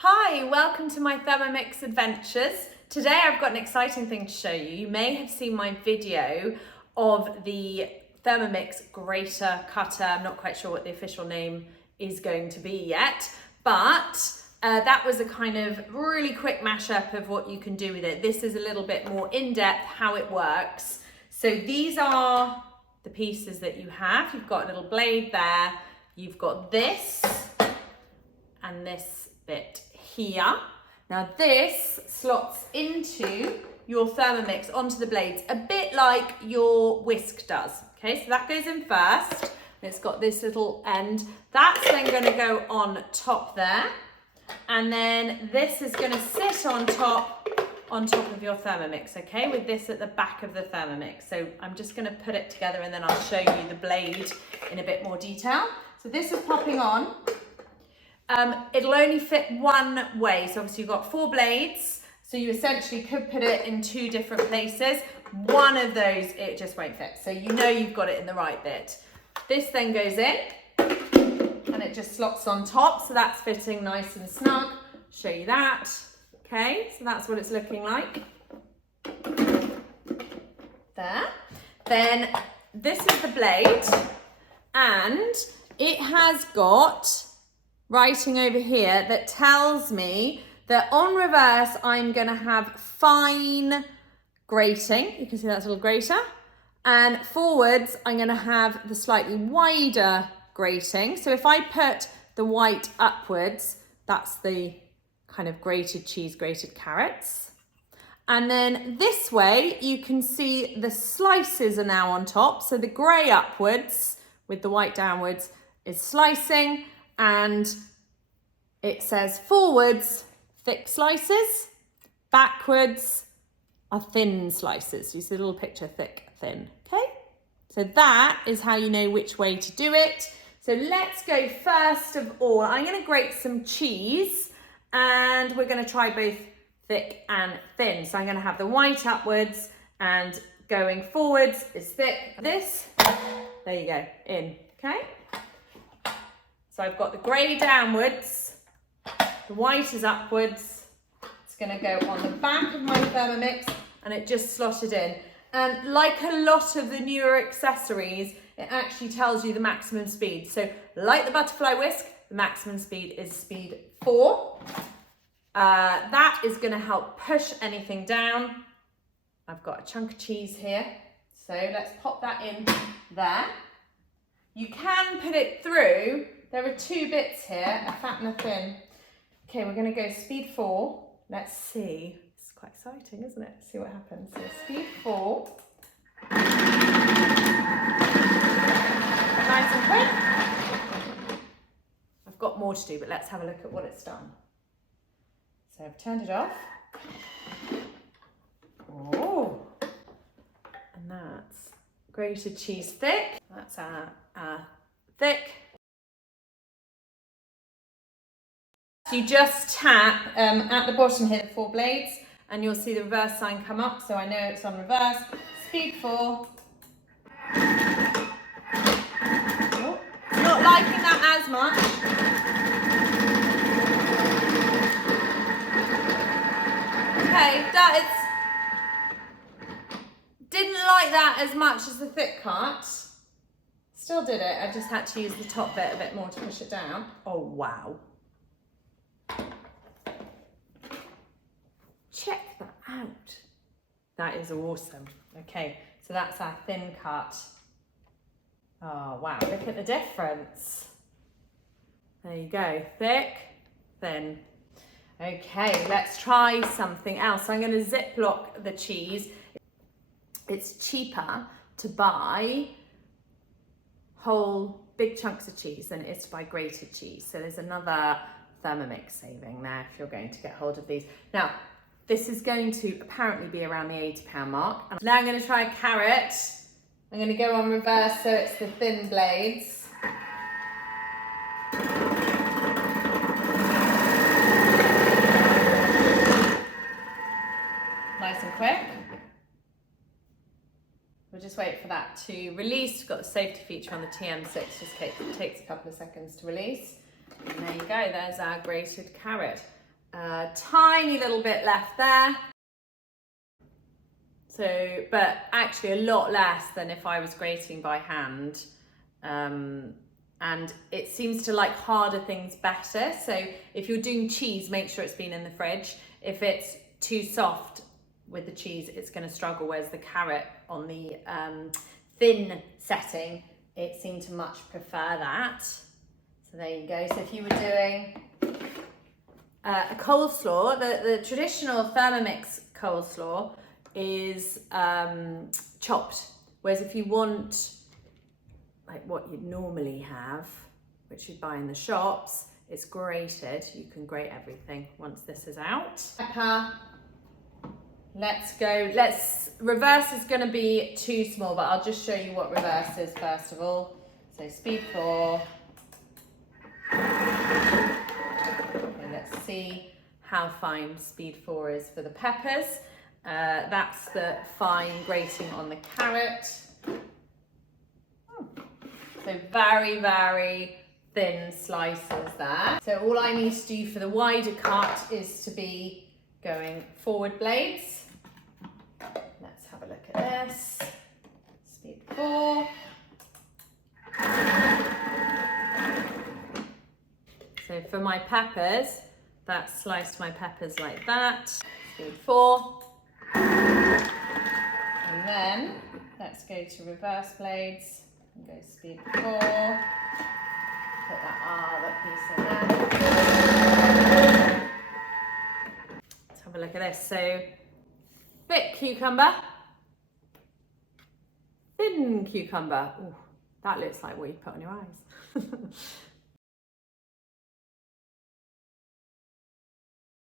Hi, welcome to my Thermomix adventures. Today I've got an exciting thing to show you. You may have seen my video of the Thermomix grater cutter. I'm not quite sure what the official name is going to be yet, but that was a kind of really quick mashup of what you can do with it. This is a little bit more in-depth how it works. So these are the pieces that you have. You've got a little blade there. You've got this and this bit here. Now this slots into your Thermomix onto the blades, a bit like your whisk does. Okay, so that goes in first. It's got this little end. That's then going to go on top there. And then this is going to sit on top of your Thermomix, okay, with this at the back of the Thermomix. So I'm just going to put it together and then I'll show you the blade in a bit more detail. So this is popping on. It'll only fit one way. So obviously you've got 4 blades. So you essentially could put it in 2 different places. One of those, it just won't fit. So you know you've got it in the right bit. This then goes in and it just slots on top. So that's fitting nice and snug. Show you that. Okay, so that's what it's looking like. There. Then this is the blade and it has got writing over here that tells me that on reverse I'm going to have fine grating. You can see that's a little grater. And forwards I'm going to have the slightly wider grating. So if I put the white upwards, that's the kind of grated cheese, grated carrots. And then this way you can see the slices are now on top. So the grey upwards with the white downwards is slicing. And it says forwards, thick slices, backwards are thin slices. You see the little picture, thick, thin, okay? So that is how you know which way to do it. So let's go first of all. I'm gonna grate some cheese and we're gonna try both thick and thin. So I'm gonna have the white upwards and going forwards is thick. This, there you go, in, okay? So I've got the grey downwards, the white is upwards. It's going to go on the back of my Thermomix and it just slotted in. And like a lot of the newer accessories, it actually tells you the maximum speed. So like the butterfly whisk, the maximum speed is speed 4. That is going to help push anything down. I've got a chunk of cheese here. So let's pop that in there. You can put it through. There are 2 bits here, a fat and a thin. Okay, we're going to go speed 4. Let's see. It's quite exciting, isn't it? See what happens. So speed 4. Nice and quick. I've got more to do, but let's have a look at what it's done. So I've turned it off. Oh, and that's grated cheese thick. That's our thick. So you just tap at the bottom here, the 4 blades, and you'll see the reverse sign come up, so I know it's on reverse. Speed 4. Oh, not liking that as much. Okay, didn't like that as much as the thick cut. Still did it, I just had to use the top bit a bit more to push it down. Oh, wow. Check that out. That is awesome. Okay, so that's our thin cut. Oh, wow, look at the difference. There you go, thick, thin. Okay, let's try something else. So I'm going to Ziploc the cheese. It's cheaper to buy whole big chunks of cheese than it is to buy grated cheese. So there's another Thermomix saving there if you're going to get hold of these. Now, this is going to apparently be around the £80 mark. Now I'm going to try a carrot. I'm going to go on reverse so it's the thin blades. Nice and quick. We'll just wait for that to release. We've got the safety feature on the TM6, just takes a couple of seconds to release. And there you go, there's our grated carrot. A tiny little bit left there. So, but actually a lot less than if I was grating by hand. And it seems to like harder things better. So if you're doing cheese, make sure it's been in the fridge. If it's too soft with the cheese, it's going to struggle. Whereas the carrot on the thin setting, it seemed to much prefer that. So there you go. So if you were doing a coleslaw, the traditional Thermomix coleslaw is chopped. Whereas if you want like what you'd normally have, which you'd buy in the shops, it's grated. You can grate everything once this is out. Pepper. Let's go. Reverse is going to be too small, but I'll just show you what reverse is first of all. So speed 4. Okay, let's see how fine speed 4 is for the peppers. That's the fine grating on the carrot. So very, very thin slices there. So all I need to do for the wider cut is to be going forward blades. Let's have a look at this. Speed 4. So for my peppers, that sliced my peppers like that. Speed 4. And then let's go to reverse blades and go speed 4. Put that other piece in there. Let's have a look at this. So thick cucumber, thin cucumber. Ooh, that looks like what you put on your eyes.